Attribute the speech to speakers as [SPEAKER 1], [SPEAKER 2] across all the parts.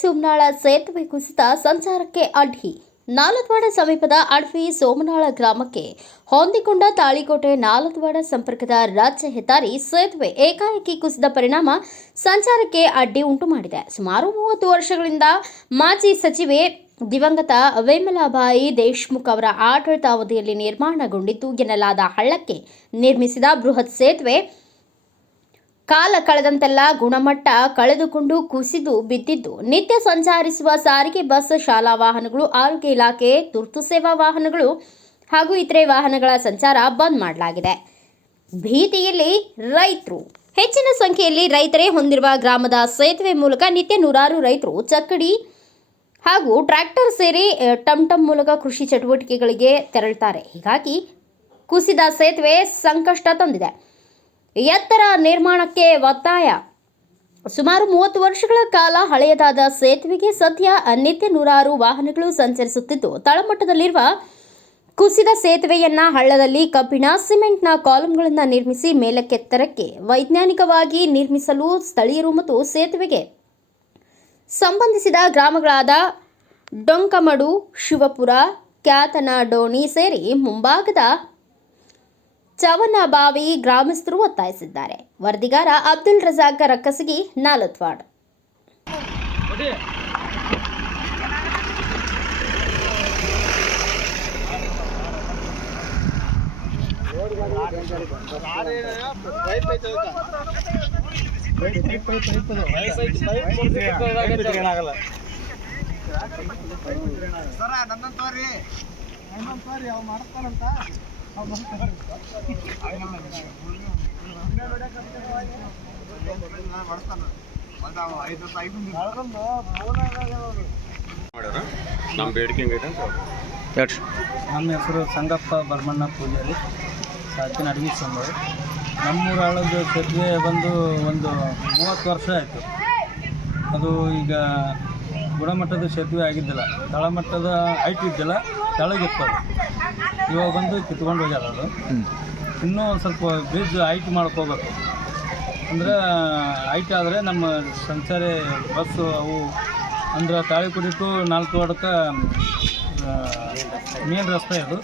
[SPEAKER 1] ಸೋಮನಾಳ ಸೇತುವೆ ಕುಸಿತ ಸಂಚಾರಕ್ಕೆ ಅಡ್ಡಿ. ನಾಲತ್ವಾಡ ಸಮೀಪದ ಅಡ್ವಿ ಸೋಮನಾಳ ಗ್ರಾಮಕ್ಕೆ ಹೊಂದಿಕೊಂಡ ತಾಳಿಕೋಟೆ ನಾಲತ್ವಾಡ ಸಂಪರ್ಕದ ರಾಜ್ಯ ಹೆದ್ದಾರಿ ಸೇತುವೆ ಏಕಾಏಕಿ ಕುಸಿದ ಪರಿಣಾಮ ಸಂಚಾರಕ್ಕೆ ಅಡ್ಡಿ ಉಂಟು ಮಾಡಿದೆ. ಸುಮಾರು ಮೂವತ್ತು ವರ್ಷಗಳಿಂದ ಮಾಜಿ ಸಚಿವೆ ದಿವಂಗತ ವೇಮಲಾಬಾಯಿ ದೇಶ್ಮುಖ್ ಅವರ ಆಡಳಿತಾವಧಿಯಲ್ಲಿ ನಿರ್ಮಾಣಗೊಂಡಿತ್ತು ಎನ್ನಲಾದ ಹಳ್ಳಕ್ಕೆ ನಿರ್ಮಿಸಿದ ಬೃಹತ್ ಸೇತುವೆ ಕಾಲ ಕಳೆದಂತೆಲ್ಲ ಗುಣಮಟ್ಟ ಕಳೆದುಕೊಂಡು ಕುಸಿದು ಬಿದ್ದಿದ್ದು, ನಿತ್ಯ ಸಂಚರಿಸುವ ಸಾರಿಗೆ, ಬಸ್, ಶಾಲಾ ವಾಹನಗಳು, ಆರೋಗ್ಯ ಇಲಾಖೆ, ತುರ್ತು ಸೇವಾ ವಾಹನಗಳು ಹಾಗೂ ಇತರೆ ವಾಹನಗಳ ಸಂಚಾರ ಬಂದ್ ಮಾಡಲಾಗಿದೆ. ಭೀತಿಯಲ್ಲಿ ರೈತರು. ಹೆಚ್ಚಿನ ಸಂಖ್ಯೆಯಲ್ಲಿ ರೈತರೇ ಹೊಂದಿರುವ ಗ್ರಾಮದ ಸೇತುವೆ ಮೂಲಕ ನಿತ್ಯ ನೂರಾರು ರೈತರು ಚಕ್ಕಡಿ ಹಾಗೂ ಟ್ರ್ಯಾಕ್ಟರ್ ಸೇರಿ ಟಮ್ ಟಮ್ ಮೂಲಕ ಕೃಷಿ ಚಟುವಟಿಕೆಗಳಿಗೆ ತೆರಳುತ್ತಾರೆ. ಹೀಗಾಗಿ ಕುಸಿದ ಸೇತುವೆ ಸಂಕಷ್ಟ ತಂದಿದೆ. ಎತ್ತರ ನಿರ್ಮಾಣಕ್ಕೆ ಒತ್ತಾಯ. ಸುಮಾರು ಮೂವತ್ತು ವರ್ಷಗಳ ಕಾಲ ಹಳೆಯದಾದ ಸೇತುವೆಗೆ ಸದ್ಯ ನಿತ್ಯ ನೂರಾರು ವಾಹನಗಳು ಸಂಚರಿಸುತ್ತಿದ್ದು, ತಳಮಟ್ಟದಲ್ಲಿರುವ ಕುಸಿದ ಸೇತುವೆಯನ್ನ ಹಳ್ಳದಲ್ಲಿ ಕಬ್ಬಿಣ, ಸಿಮೆಂಟ್ನ ಕಾಲಂಗಳನ್ನು ನಿರ್ಮಿಸಿ ಮೇಲಕ್ಕೆತ್ತರಕ್ಕೆ ವೈಜ್ಞಾನಿಕವಾಗಿ ನಿರ್ಮಿಸಲು ಸ್ಥಳೀಯರು ಮತ್ತು ಸೇತುವೆಗೆ ಸಂಬಂಧಿಸಿದ ಗ್ರಾಮಗಳಾದ ಡೊಂಕಮಡು, ಶಿವಪುರ, ಕ್ಯಾತನಡೋಣಿ ಸೇರಿ ಮುಂಭಾಗದ ಚವನಬಾವಿ ಗ್ರಾಮಸ್ಥರು ಒತ್ತಾಯಿಸಿದ್ದಾರೆ. ವರದಿಗಾರ ಅಬ್ದುಲ್ ರಜಾಕ್ ರಕ್ಕಸಗಿ ನಾಲತ್ವಾಡ್.
[SPEAKER 2] ಸರ ನನ್ನಂತವ್ರಿ ನನ್ನಂತವ್ರಿ ಅವ್
[SPEAKER 3] ಹೆಂಗೈತೆ
[SPEAKER 4] ನಮ್ಮ ಹೆಸರು ಸಂಗಪ್ಪ ಬರ್ಮಣ್ಣ ಪೂಜಾರಿ. ಸಾಕಿನ ಅಡುಗೆ ಸಂಬಳ ನಮ್ಮೂರ ಆಳದ ಸೇತುವೆ ಬಂದು ಒಂದು ಮೂವತ್ತು ವರ್ಷ ಆಯಿತು. ಅದು ಈಗ ಗುಣಮಟ್ಟದ ಸೇತುವೆ ಆಗಿದ್ದಿಲ್ಲ. ತಳಮಟ್ಟದ ಹೈಟ್ ಇದ್ದಿಲ್ಲ ತೆಳಗಿತ್ತು ಅದು ಇವಾಗ ಬಂದು ಕಿತ್ಕೊಂಡು ಹೋಗ್ಯಾರ ಅದು ಇನ್ನೂ ಒಂದು ಸ್ವಲ್ಪ ಬ್ರಿಡ್ಜ್ ಹೈಟ್ ಮಾಡ್ಕೋಬೇಕು ಅಂದ್ರೆ ಹೈಟ್ ಆದರೆ ನಮ್ಮ ಸಂಚಾರಿ ಬಸ್ಸು ಅವು ಅಂದ್ರೆ ತಾಳಿ ಟು ನಾಲ್ಕು ವಾಡಕ್ಕೆ ಮೇನ್ ರಸ್ತೆ ಅದು.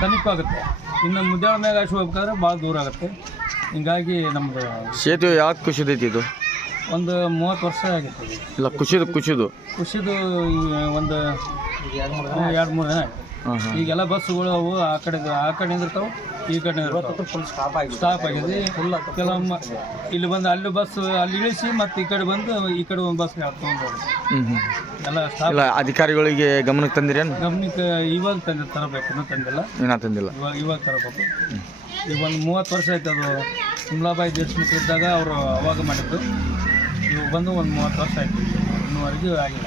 [SPEAKER 4] ಸಮೀಪ ಆಗುತ್ತೆ. ಇನ್ನು ಮುದ್ಯಾಳ ಮ್ಯಾಗ ಆಶು ಹೋಗ್ಬೇಕಾದ್ರೆ ಭಾಳ ದೂರ ಆಗುತ್ತೆ. ಹಿಂಗಾಗಿ ನಮ್ಮದು
[SPEAKER 3] ಸೇತುವೆ ಯಾಕೆ ಕುಸಿದೈತಿ ಇದು?
[SPEAKER 4] ಒಂದು ಮೂವತ್ತು ವರ್ಷ ಆಗಿತ್ತು.
[SPEAKER 3] ಇಲ್ಲ ಕುಸಿದು ಕುಸಿದು.
[SPEAKER 4] ಖುಷಿದು ಒಂದು ಎರಡು ಮೂರು ದಿನ ಆಯ್ತು.
[SPEAKER 3] ಹಾಂ ಹಾಂ
[SPEAKER 4] ಈಗೆಲ್ಲ ಬಸ್ಸುಗಳು ಅವು ಆ ಕಡೆ ಆ ಕಡೆ ನಿಂದಿರ್ತಾವೆ ಈ ಕಡೆ ನಿಂದಿರ್ತಾವೆ ಫುಲ್ ಸ್ಟಾಪ್ ಆಗಿದೆ. ಸ್ಟಾಪ್ ಆಗಿದೆ. ಫುಲ್ ಕೆಲವೊಮ್ಮೆ ಇಲ್ಲಿ ಬಂದು ಅಲ್ಲಿ ಬಸ್ ಅಲ್ಲಿ ಇಳಿಸಿ ಮತ್ತೆ ಈ ಕಡೆ ಬಂದು ಈ ಕಡೆ ಒಂದು ಬಸ್ ತೊಗೊಂಡು
[SPEAKER 3] ಹ್ಞೂ ಹ್ಞೂ
[SPEAKER 4] ಎಲ್ಲ ಸ್ಟಾಪ್
[SPEAKER 3] ಇಲ್ಲ ಅಧಿಕಾರಿಗಳಿಗೆ ಗಮನಕ್ಕೆ ತಂದಿರೇನು?
[SPEAKER 4] ಗಮನಕ್ಕೆ ಇವಾಗ ತಂದೆ ತರಬೇಕು ಇನ್ನೂ ತಂದಿಲ್ಲ.
[SPEAKER 3] ಏನೂ ತಂದಿಲ್ಲ.
[SPEAKER 4] ಇವಾಗ ಇವಾಗ ತರಬೇಕು. ಈಗ ಒಂದು ಮೂವತ್ತು ವರ್ಷ ಆಯ್ತು ಅದು ಕಮಲಾಬಾಯಿ ದೇಶಮುಖ ಇದ್ದಾಗ ಅವರು ಅವಾಗ ಮಾಡಿದ್ದು. ಇವಾಗ ಬಂದು ಒಂದು ಮೂವತ್ತು ವರ್ಷ ಆಯ್ತು. ಇನ್ನೂವರೆಗೂ ಆಗಿಲ್ಲ.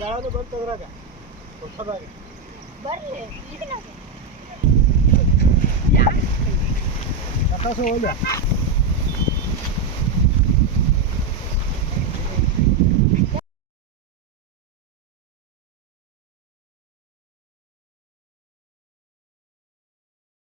[SPEAKER 5] ಗಾಳಿ ಬಂತು ಅದ್ರಾಗ ಹೊಸದಾಗ ಆಕಾಶ ಹೋಗ್ಯ